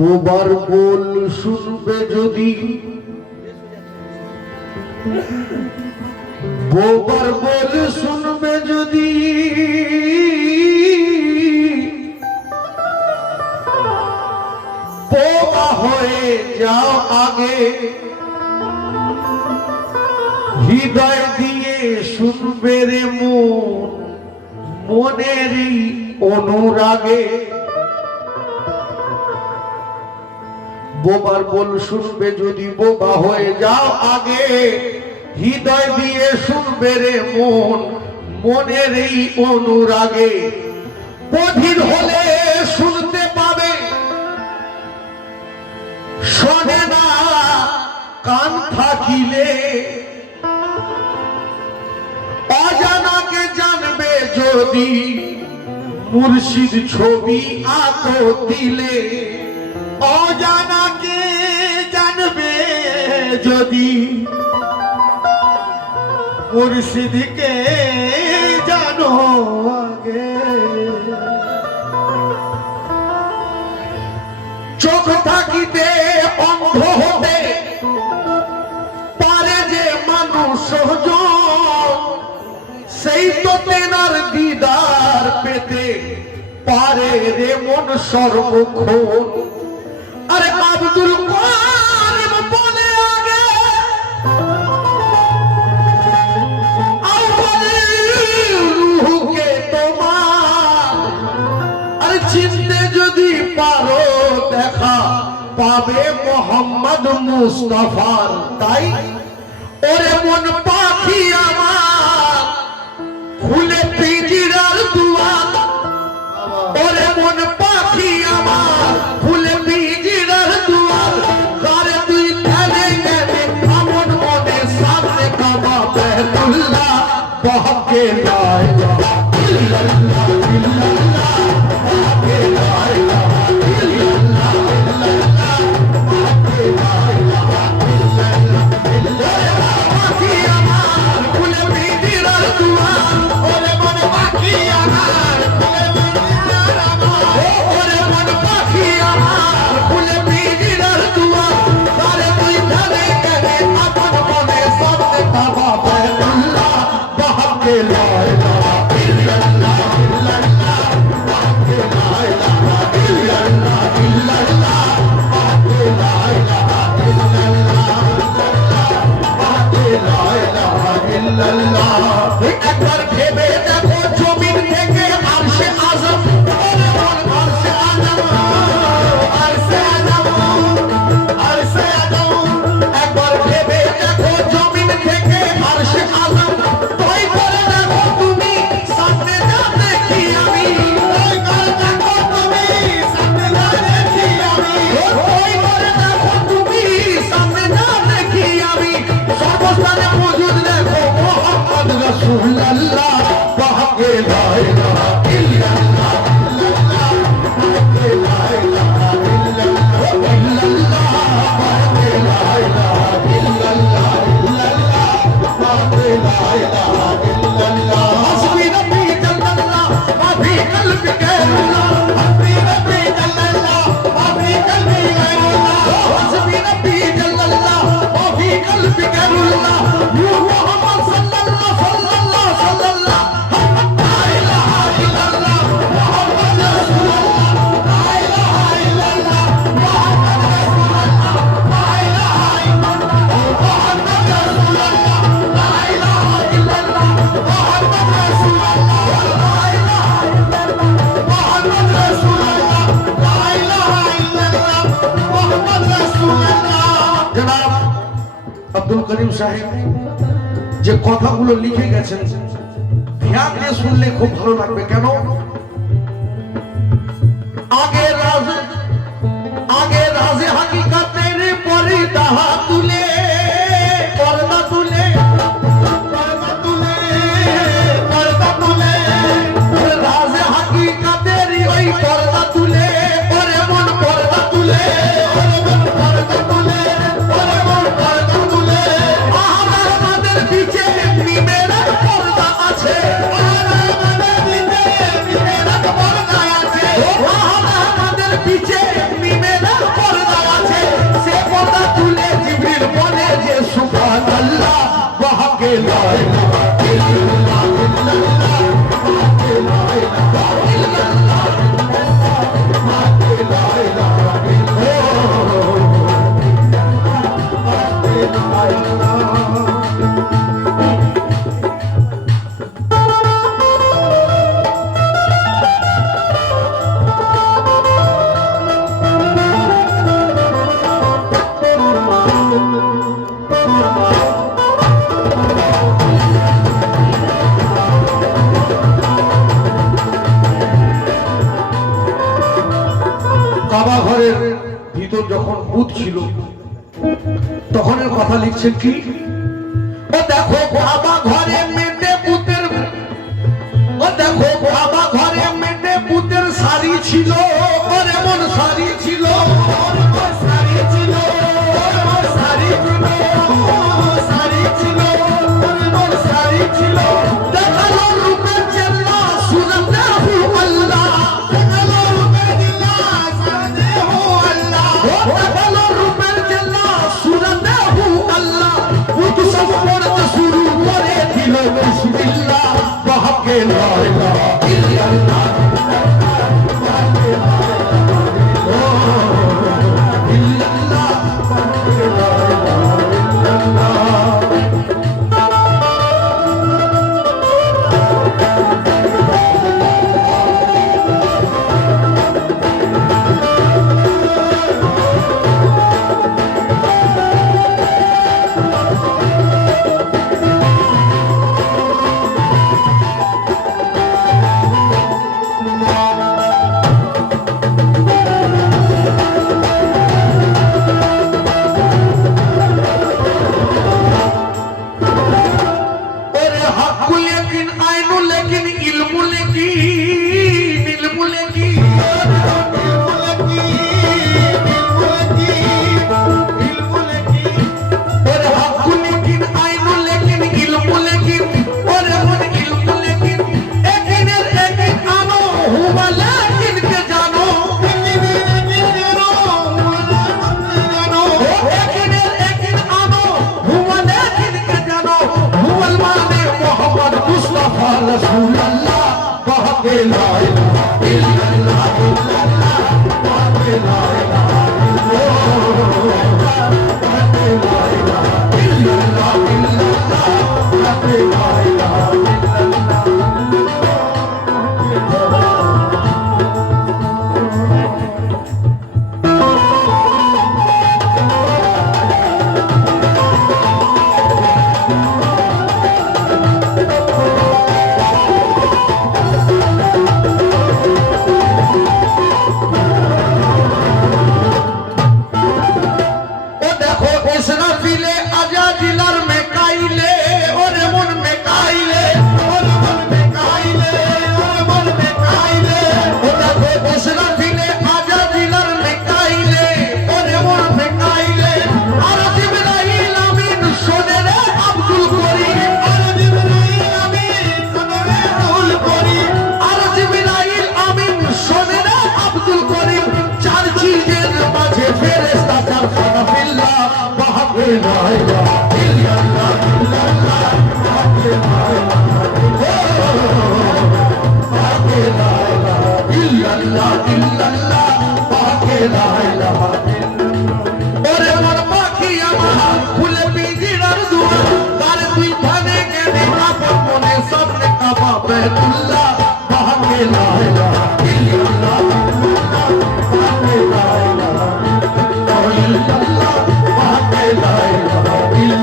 বোবার বল শুনবে যদি, বোবার বল শুনবে যদি, বোবা হয়ে যাও আগে, হৃদয় দিয়ে শুনবে রে মন, মনেরই অনুরাগে। বোবার বল শুনবে যদি, বোবা হয়ে যাও আগে, হৃদয় দিয়ে শুনবে রে মন, মনের এই অনুরাগে। বধির হলে শুনতে পাবে, শোনে না কান থাকিলে, অজানাকে জানবে যদি, মুর্শিদ ছবি আত দিলে। অজানাকে জানবে যদি, মুর্শিদকে জানো আগে। চোখ থাকিতে অন্ধ হতে পারে যে মানুষ, সেই তো তেনার দিদার পেতে পারে রে মন সর্বক্ষণ। আরে আব্দুল কারিম বলে আগে, রূহকে তোমার আরে চিনতে যদি পারো, দেখা পাবে মোহাম্মদ মুস্তাফার। তাই ওরে মন পাখি আমার, খুলে পিঞ্জিরার দুয়ার। ওরে মন পাখি আমার, খুলে পিঞ্জিরার দুয়ার। কারে তুই ঠেলে নেবে আমন মনে, সামনে কাবা বেহতুল্লাহ বহকে লা ইলাহা ইল্লাল্লাহ ইল্লাল্লাহ, বহকে লা ইলাহা ইল্লাল্লাহ ইল্লাল্লাহ, বহকে লা ইলাহা ইল্লাল্লাহ ইল্লাল্লাহ। পাখি আমার, খুলে পিঞ্জিরার দুয়ার। ওরে মন পাখি আমার, খুলে পিঞ্জিরার দুয়ার। করিম সাহেব যে কথাগুলো লিখে গেছেন ধ্যান দিয়ে শুনলে খুব ভালো লাগবে। কেন? আগে রাজে হাকিকাতের পরে দাহা তুলে পর্দা তুলে রাজে হাকিকাতের ওই পর্দা তুলে পরে মন পর্দা তুলে আমাদের পিছে নিমেরা পর্দা আছে, আমাদের পিছে নিমেরা পর্দা আছে। সে পর্দা তুলে জিবরিল বলে যে সুবহানাল্লাহ বাহাকে লা ইলাহা ইল্লাল্লাহ বাহাকে লা ইলাহা ইল্লাল্লাহ বাহাকে লা ইলাহা ইল্লাল্লাহ। কাবা ঘরের ভিতর যখন ভূত ছিল তখনের কথা লিখছেন কি? ও দেখো কাবা ঘরে মেটে ভূতের, ও দেখো কাবা ঘরে মেটে ভূতের শাড়ি ছিল, ওর এমন শাড়ি ছিল, শাড়ি ছিল, শাড়ি ছিল, শাড়ি ছিল, শাড়ি ছিল। দেখালো রূপের চেল্লা সুরতেহু আল্লাহ, দেখালো রূপের চেল্লা সুরতেহু আল্লাহ, দেখালো রূপের চেল্লা সুরতেহু আল্লাহ। ভূত সব পড়তে শুরু করে দিল বিসমিল্লাহ বাহাকে লা ইলাহা ইল্লাল্লাহ বাহাকে লা ইলাহা ইল্লাল্লাহ বাহাকে লা ইলাহা ইল্লাল্লাহ।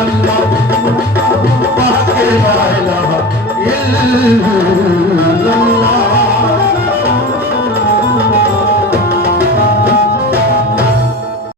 Allah ইল্লাল্লাহ